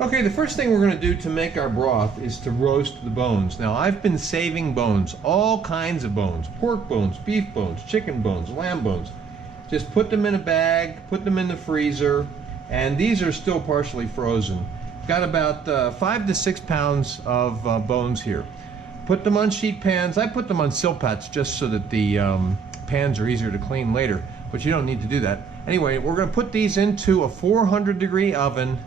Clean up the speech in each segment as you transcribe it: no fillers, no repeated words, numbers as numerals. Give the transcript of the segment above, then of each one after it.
Okay, the first thing we're going to do to make our broth is to roast the bones. Now, I've been saving bones, all kinds of bones, pork bones, beef bones, chicken bones, lamb bones. Just put them in a bag, put them in the freezer, and these are still partially frozen. Got about 5 to 6 pounds of bones here. Put them on sheet pans. I put them on silpats just so that the pans are easier to clean later, but you don't need to do that. Anyway, we're going to put these into a 400-degree oven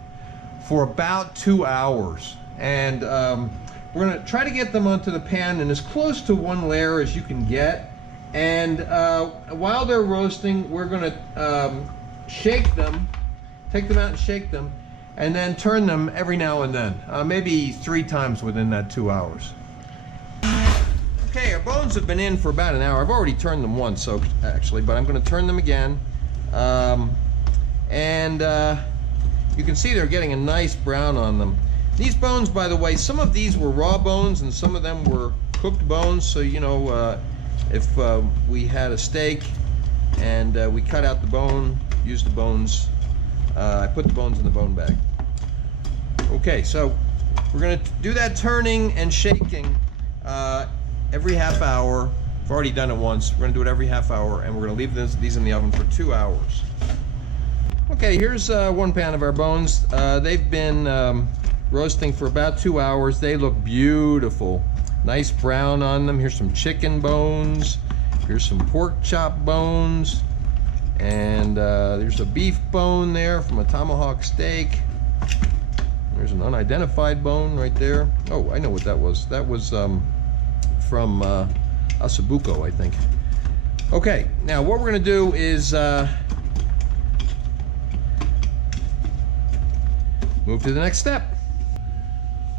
for about 2 hours, and we're going to try to get them onto the pan in as close to one layer as you can get. And while they're roasting, we're going to shake them, take them out and shake them, and then turn them every now and then, maybe 3 times within that 2 hours. Okay, our bones have been in for about an hour. I've already turned them once, so actually, but I'm going to turn them again. You can see they're getting a nice brown on them. These bones, by the way, some of these were raw bones and some of them were cooked bones. So, you know, if we had a steak and we cut out the bone, used the bones, I put the bones in the bone bag. Okay, so we're going to do that turning and shaking every half hour. I've already done it once. We're going to do it every half hour, and we're going to leave these in the oven for 2 hours. Okay, here's 1 pound of our bones. They've been roasting for about 2 hours. They look beautiful. Nice brown on them. Here's some chicken bones. Here's some pork chop bones. And there's a beef bone there from a tomahawk steak. There's an unidentified bone right there. Oh, I know what that was. That was from Asabuco, I think. Okay, now what we're going to do is move to the next step.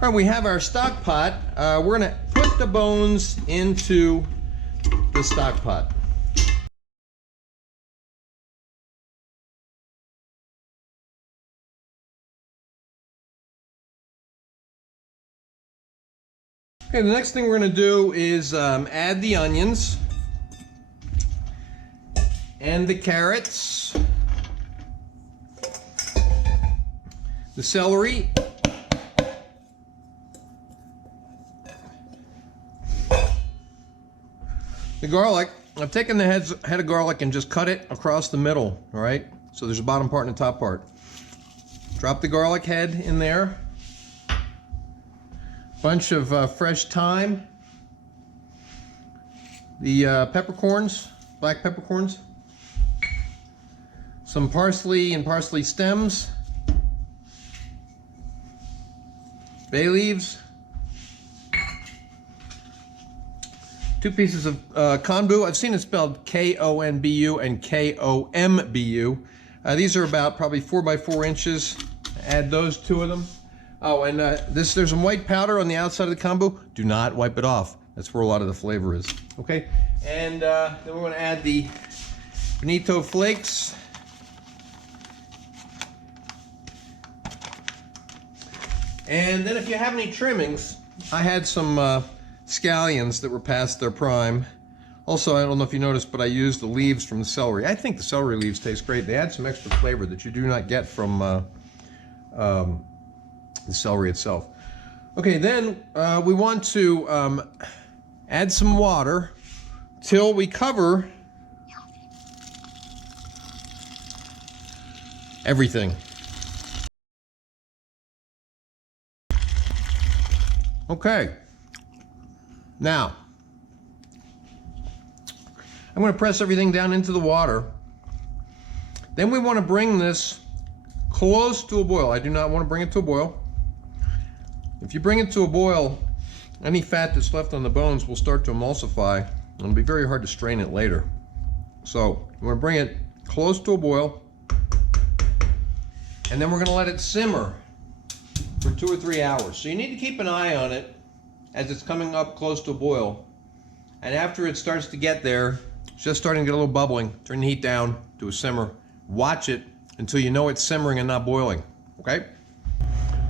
All right, we have our stock pot. We're going to put the bones into the stock pot. Okay, the next thing we're going to do is add the onions and the carrots, the celery, the garlic. I've taken the head of garlic and just cut it across the middle, all right? So there's a bottom part and a top part. Drop the garlic head in there. Bunch of fresh thyme. The peppercorns, black peppercorns. Some parsley and parsley stems. Bay leaves. 2 pieces of kombu. I've seen it spelled K-O-N-B-U and K-O-M-B-U. These are about probably 4 by 4 inches. Add those 2 of them. Oh, and there's some white powder on the outside of the kombu. Do not wipe it off. That's where a lot of the flavor is. Okay, and then we're going to add the bonito flakes. And then if you have any trimmings, I had some scallions that were past their prime. Also, I don't know if you noticed, but I used the leaves from the celery. I think the celery leaves taste great. They add some extra flavor that you do not get from the celery itself. Okay, then we want to add some water till we cover everything. Okay, now I'm going to press everything down into the water. Then we want to bring this close to a boil. I do not want to bring it to a boil. If you bring it to a boil, any fat that's left on the bones will start to emulsify, and it'll be very hard to strain it later. So we're going to bring it close to a boil, and then we're going to let it simmer for 2 or 3 hours. So you need to keep an eye on it as it's coming up close to a boil. And after it starts to get there, it's just starting to get a little bubbling, turn the heat down to a simmer. Watch it until you know it's simmering and not boiling, okay?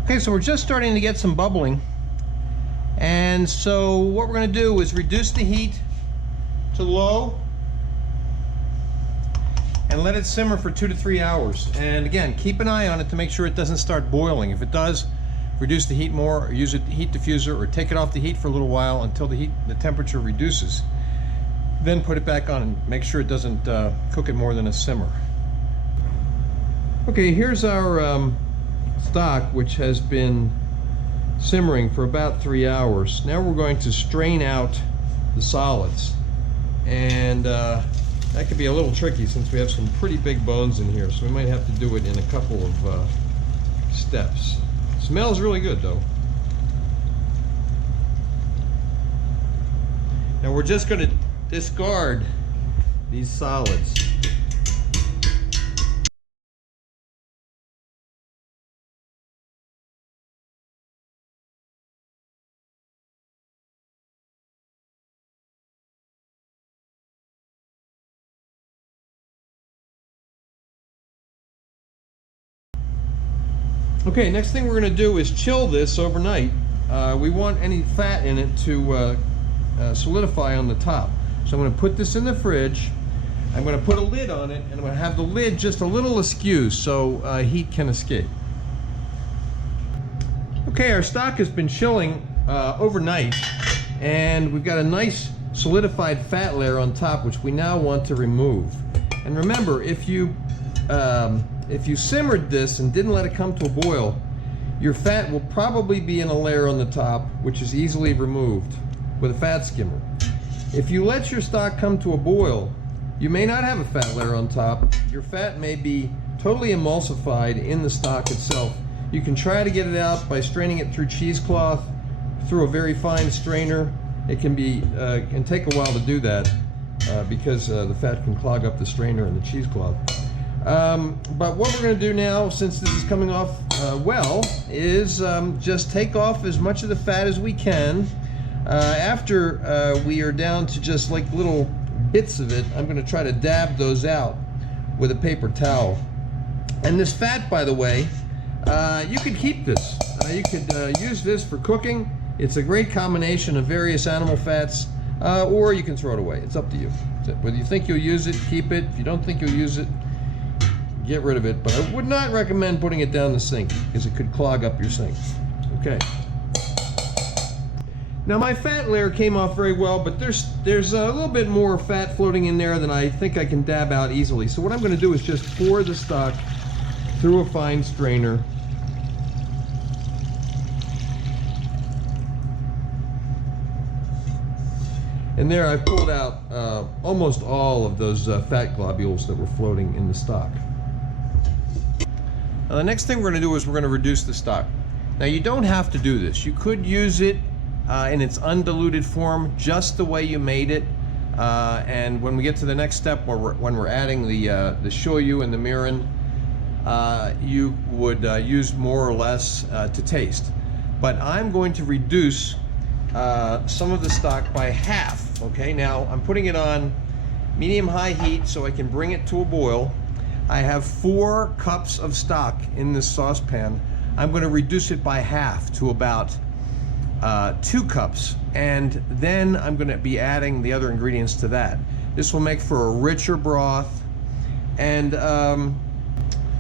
Okay, so we're just starting to get some bubbling. And so what we're going to do is reduce the heat to low. and let it simmer for 2 to 3 hours. And again, keep an eye on it to make sure it doesn't start boiling. If it does, reduce the heat more, or use a heat diffuser, or take it off the heat for a little while until the temperature reduces. Then put it back on and make sure it doesn't cook it more than a simmer. Okay, here's our stock, which has been simmering for about 3 hours. Now we're going to strain out the solids, and that could be a little tricky since we have some pretty big bones in here, so we might have to do it in a couple of steps. Smells really good though. Now we're just going to discard these solids. Okay, next thing we're going to do is chill this overnight. We want any fat in it to solidify on the top. So I'm going to put this in the fridge. I'm going to put a lid on it, and I'm going to have the lid just a little askew so heat can escape. Okay, our stock has been chilling overnight, and we've got a nice solidified fat layer on top, which we now want to remove. And remember, if you simmered this and didn't let it come to a boil, your fat will probably be in a layer on the top, which is easily removed with a fat skimmer. If you let your stock come to a boil, you may not have a fat layer on top. Your fat may be totally emulsified in the stock itself. You can try to get it out by straining it through cheesecloth, through a very fine strainer. It can take a while to do that because the fat can clog up the strainer and the cheesecloth. But what we're going to do now, since this is coming off well, is just take off as much of the fat as we can. After we are down to just like little bits of it, I'm going to try to dab those out with a paper towel. And this fat, by the way, you could keep this. You could use this for cooking. It's a great combination of various animal fats, or you can throw it away. It's up to you. Whether you think you'll use it, keep it. If you don't think you'll use it, get rid of it. But I would not recommend putting it down the sink because it could clog up your sink. Okay. Now my fat layer came off very well, but there's a little bit more fat floating in there than I think I can dab out easily. So what I'm going to do is just pour the stock through a fine strainer. And there I pulled out almost all of those fat globules that were floating in the stock. Now the next thing we're going to do is we're going to reduce the stock. Now you don't have to do this. You could use it in its undiluted form, just the way you made it. And when we get to the next step, when we're adding the shoyu and the mirin, you would use more or less to taste. But I'm going to reduce some of the stock by half. Okay, now I'm putting it on medium-high heat so I can bring it to a boil. I have 4 cups of stock in this saucepan. I'm going to reduce it by half to about 2 cups, and then I'm going to be adding the other ingredients to that. This will make for a richer broth. And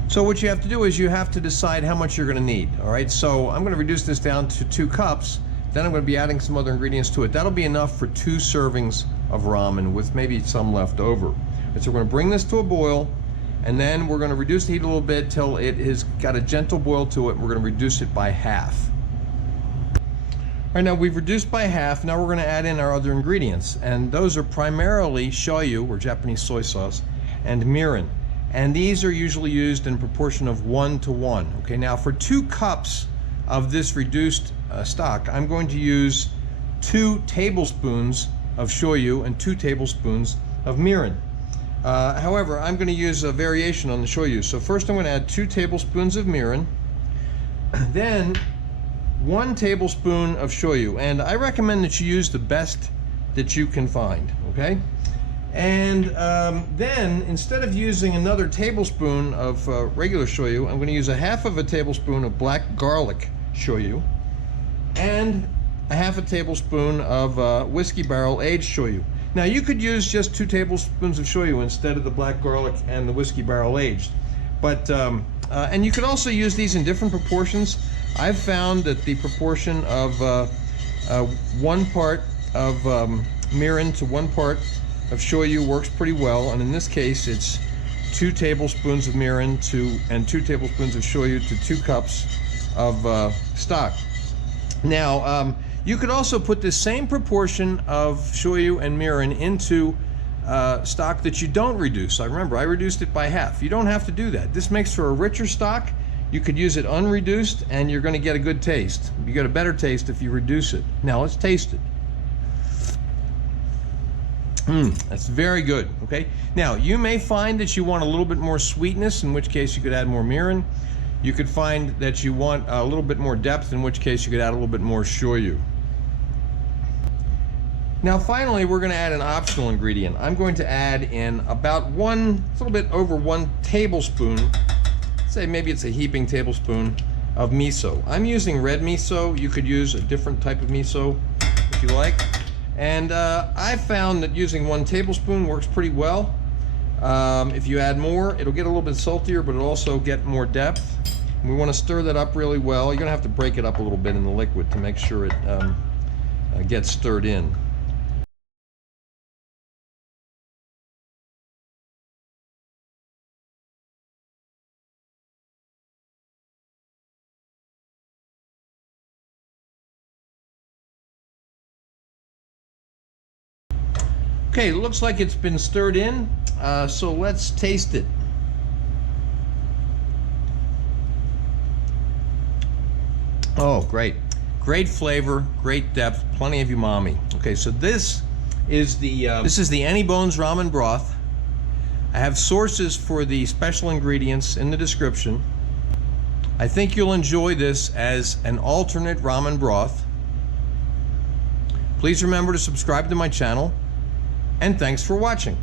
so what you have to do is you have to decide how much you're going to need. All right, so I'm going to reduce this down to 2 cups. Then I'm going to be adding some other ingredients to it. That'll be enough for 2 servings of ramen with maybe some left over. And so we're going to bring this to a boil, and then we're going to reduce the heat a little bit till it has got a gentle boil to it. We're going to reduce it by half. All right, now we've reduced by half. Now we're going to add in our other ingredients, and those are primarily shoyu, or Japanese soy sauce, and mirin. And these are usually used in a proportion of 1 to 1. Okay, now for 2 cups of this reduced stock, I'm going to use 2 tablespoons of shoyu and 2 tablespoons of mirin. However, I'm going to use a variation on the shoyu. So first I'm going to add 2 tablespoons of mirin, then 1 tablespoon of shoyu, and I recommend that you use the best that you can find, okay? And then instead of using another tablespoon of regular shoyu, I'm going to use a half of a tablespoon of black garlic shoyu and a half a tablespoon of whiskey barrel aged shoyu. Now you could use just 2 tablespoons of shoyu instead of the black garlic and the whiskey barrel aged. But, and you could also use these in different proportions. I've found that the proportion of 1 part of mirin to 1 part of shoyu works pretty well. And in this case, it's 2 tablespoons of mirin and 2 tablespoons of shoyu to 2 cups of stock. Now, you could also put this same proportion of shoyu and mirin into stock that you don't reduce. I remember I reduced it by half. You don't have to do that. This makes for a richer stock. You could use it unreduced and you're going to get a good taste. You get a better taste if you reduce it. Now let's taste it. That's very good. Okay. Now you may find that you want a little bit more sweetness, in which case you could add more mirin. You could find that you want a little bit more depth, in which case you could add a little bit more shoyu. Now finally, we're going to add an optional ingredient. I'm going to add in about a little bit over 1 tablespoon, say maybe it's a heaping tablespoon of miso. I'm using red miso. You could use a different type of miso if you like. And I found that using 1 tablespoon works pretty well. If you add more, it'll get a little bit saltier, but it'll also get more depth. And we want to stir that up really well. You're going to have to break it up a little bit in the liquid to make sure it gets stirred in. Okay, it looks like it's been stirred in, so let's taste it. Oh, great. Great flavor, great depth, plenty of umami. Okay, so this is the Any Bones Ramen Broth. I have sources for the special ingredients in the description. I think you'll enjoy this as an alternate ramen broth. Please remember to subscribe to my channel. And thanks for watching.